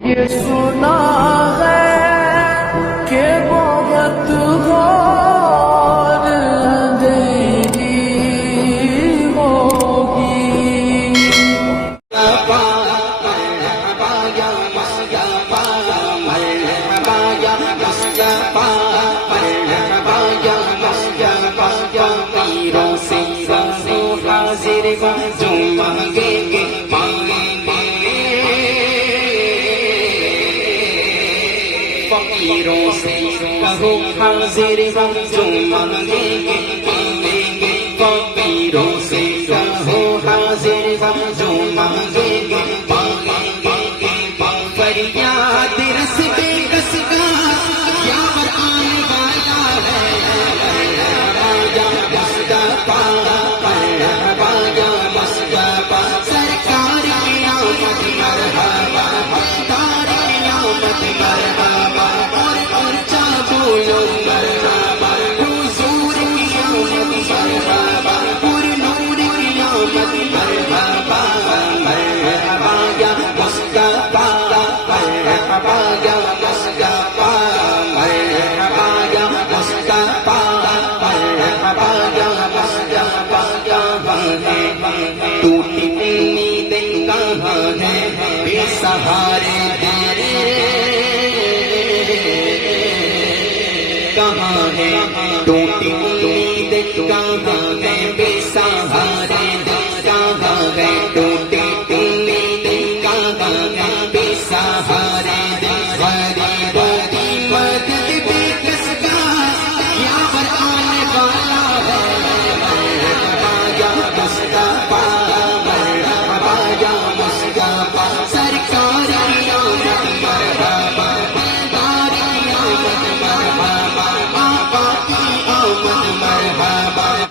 یہ سنا ہے کہ بہت گھور اندھیری ہوگی. جو مانگیں گے پائیں گے، فقیروں سے کہو حاضر ہو، جو مانگیں گے پائیں گے. فقیروں سے کہو حاضر ہو، جو مانگیں گے پائیں گے. فریاد رس بے کس کا یار آنے والا ہے، راجا مصطفیٰ ٹوٹی امیدیں کہاں ہیں بے سہارے تیرے، کہاں ہے ٹوٹی امیدیں کہاں ہیں بے